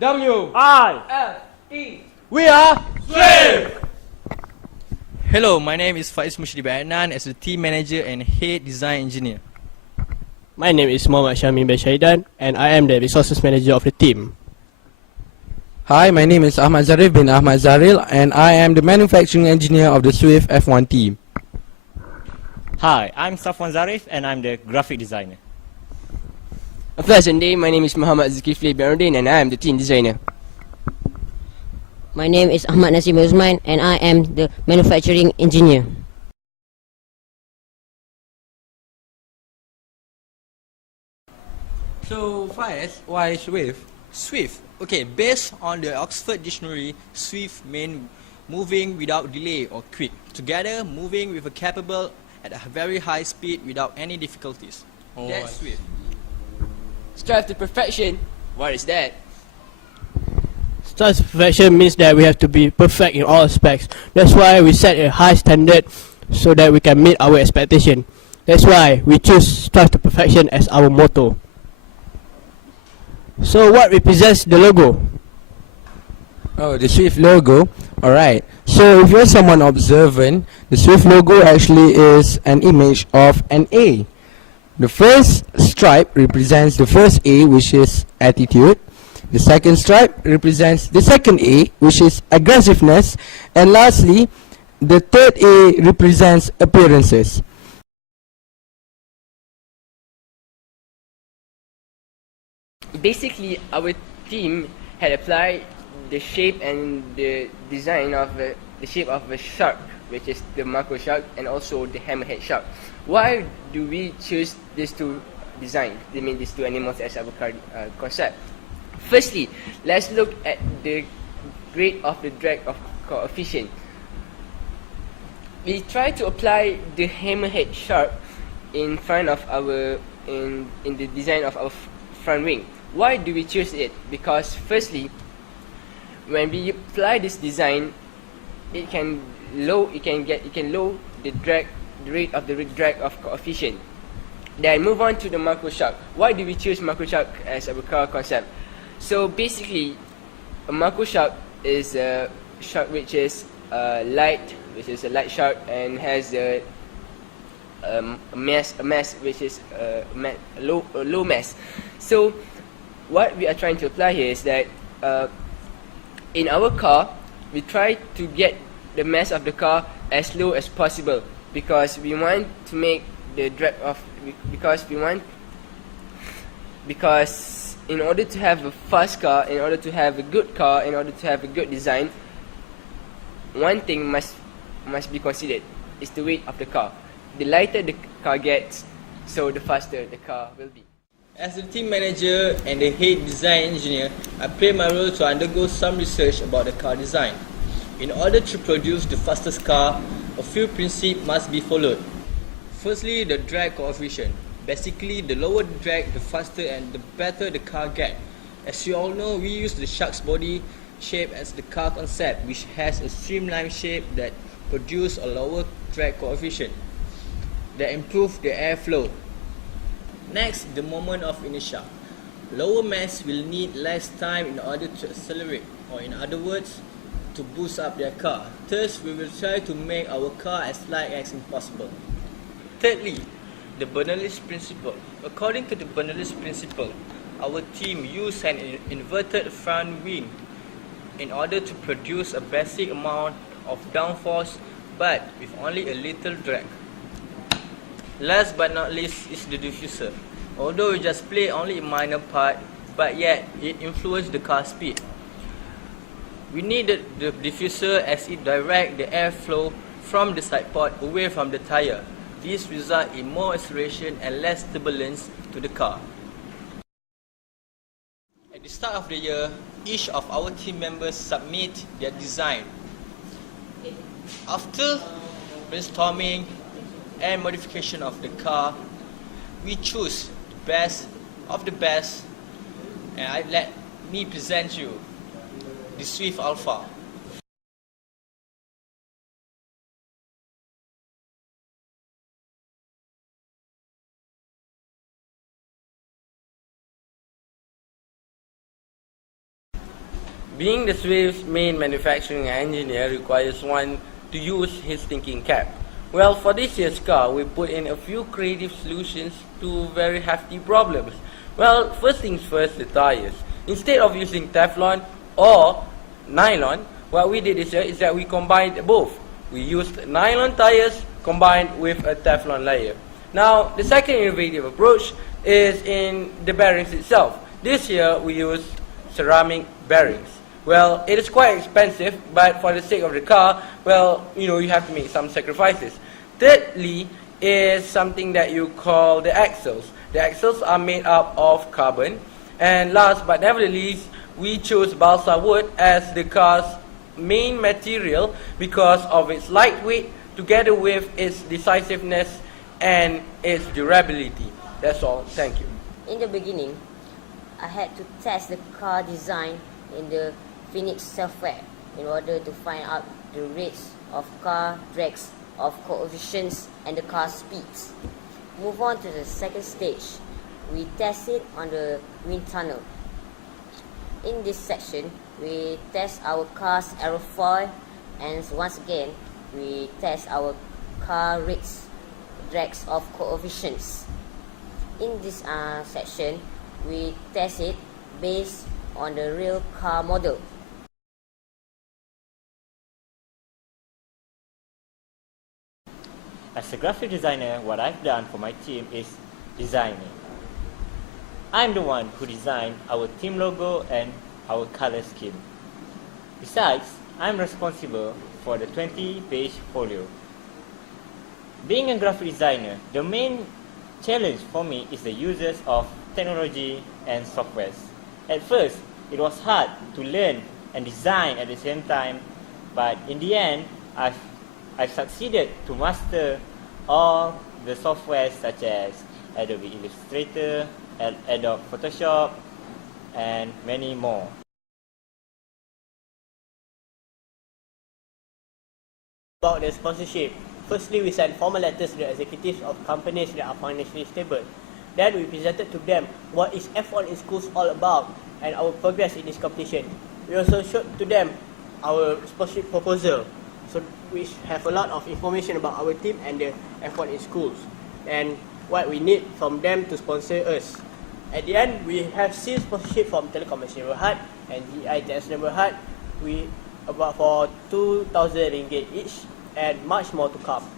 W I. F E. We are Swift. Hello, my name is Faez Murshidi as the team manager and head design engineer. My name is Muhammad Shahmi Shahidan, and I am the resources manager of the team. Hi, my name is Ahmad Zharif bin Ahmad Zharif, and I am the manufacturing engineer of the Swift F1 team. Hi, I'm Safwan Zarif and I'm the graphic designer. A pleasant day, my name is Muhammad Zulkifli and I am the team designer. My name is Ahmad Nasri and I am the manufacturing engineer. So, Faez, why Swift? Swift. Okay, based on the Oxford Dictionary, swift means moving without delay or quick. Together, moving with a capable at a very high speed without any difficulties. That's swift. Strive to perfection. What is that? Strive to perfection means that we have to be perfect in all aspects. That's why we set a high standard so that we can meet our expectation. That's why we choose strive to perfection as our motto. So what represents the logo? Oh, the Swift logo. Alright. So, if you're someone observant, the Swift logo actually is an image of an A. The first stripe represents the first A, which is attitude. The second stripe represents the second A, which is aggressiveness. And lastly, the third A represents appearances. Basically, our team had applied the shape and the design of the shape of a shark, which is the macro shark, and also the hammerhead shark. Why do we choose these two designs? I mean, these two animals as our concept. Firstly, let's look at the grade of the drag of coefficient. We try to apply the hammerhead shark in front of our in the design of our front wing. Why do we choose it? Because firstly, when we apply this design, it can low the rate of the drag of coefficient. Then move on to the macro shark. Why do we choose macro shark as our car concept? So basically, a macro shark is a shark which is a light shark and has a mass which is a low mass. So what we are trying to apply here is that in our car, we try to get the mass of the car as low as possible because we want to make the drag of because in order to have a fast car, in order to have a good car, in order to have a good design, one thing must be considered is the weight of the car. The lighter the car gets, so the faster the car will be. As the team manager and the head design engineer, I play my role to undergo some research about the car design. In order to produce the fastest car, a few principles must be followed. Firstly, the drag coefficient. Basically, the lower the drag, the faster and the better the car gets. As you all know, we use the shark's body shape as the car concept, which has a streamlined shape that produces a lower drag coefficient that improves the airflow. Next, the moment of inertia. Lower mass will need less time in order to accelerate, or in other words, to boost up their car. Thus, we will try to make our car as light as possible. Thirdly, the Bernoulli's principle. According to the Bernoulli's principle, our team used an inverted front wing in order to produce a basic amount of downforce, but with only a little drag. Last but not least is the diffuser. Although we just play only a minor part, but yet it influences the car speed. We need the diffuser as it directs the airflow from the side pod away from the tire. This results in more acceleration and less turbulence to the car. At the start of the year, each of our team members submit their design. After brainstorming and modification of the car, we choose the best of the best, and let me present you the Swift Alpha. Being the Swift's main manufacturing engineer requires one to use his thinking cap. Well, for this year's car, we put in a few creative solutions to very hefty problems. Well, first things first, the tires. Instead of using Teflon or nylon, what we did this year is that we combined both. We used nylon tires combined with a Teflon layer. Now, the second innovative approach is in the bearings itself. This year, we used ceramic bearings. Well, it is quite expensive, but for the sake of the car, well, you have to make some sacrifices. Thirdly is something that you call the axles. The axles are made up of carbon. And last but never least, we chose balsa wood as the car's main material because of its lightweight together with its decisiveness and its durability. That's all. Thank you. In the beginning, I had to test the car design in the Phoenix software in order to find out the rates of car drags, of coefficients, and the car speeds. Move on to the second stage. We test it on the wind tunnel. In this section, we test our car's aerofoil, and once again, we test our car rates, drags of coefficients. In this section, we test it based on the real car model. As a graphic designer, what I've done for my team is designing. I'm the one who designed our team logo and our color scheme. Besides, I'm responsible for the 20-page folio. Being a graphic designer, the main challenge for me is the uses of technology and softwares. At first, it was hard to learn and design at the same time, but in the end, I've succeeded to master all the softwares such as Adobe Illustrator, Adobe Photoshop, and many more. About the sponsorship, firstly we sent formal letters to the executives of companies that are financially stable. Then we presented to them what is F1 in schools all about and our progress in this competition. We also showed to them our sponsorship proposal, so which have a lot of information about our team and the F1 in schools and what we need from them to sponsor us. At the end, we have seen sponsorship from Telekom Malaysia Berhad and GITS Berhad, we about for 2,000 ringgit each and much more to come.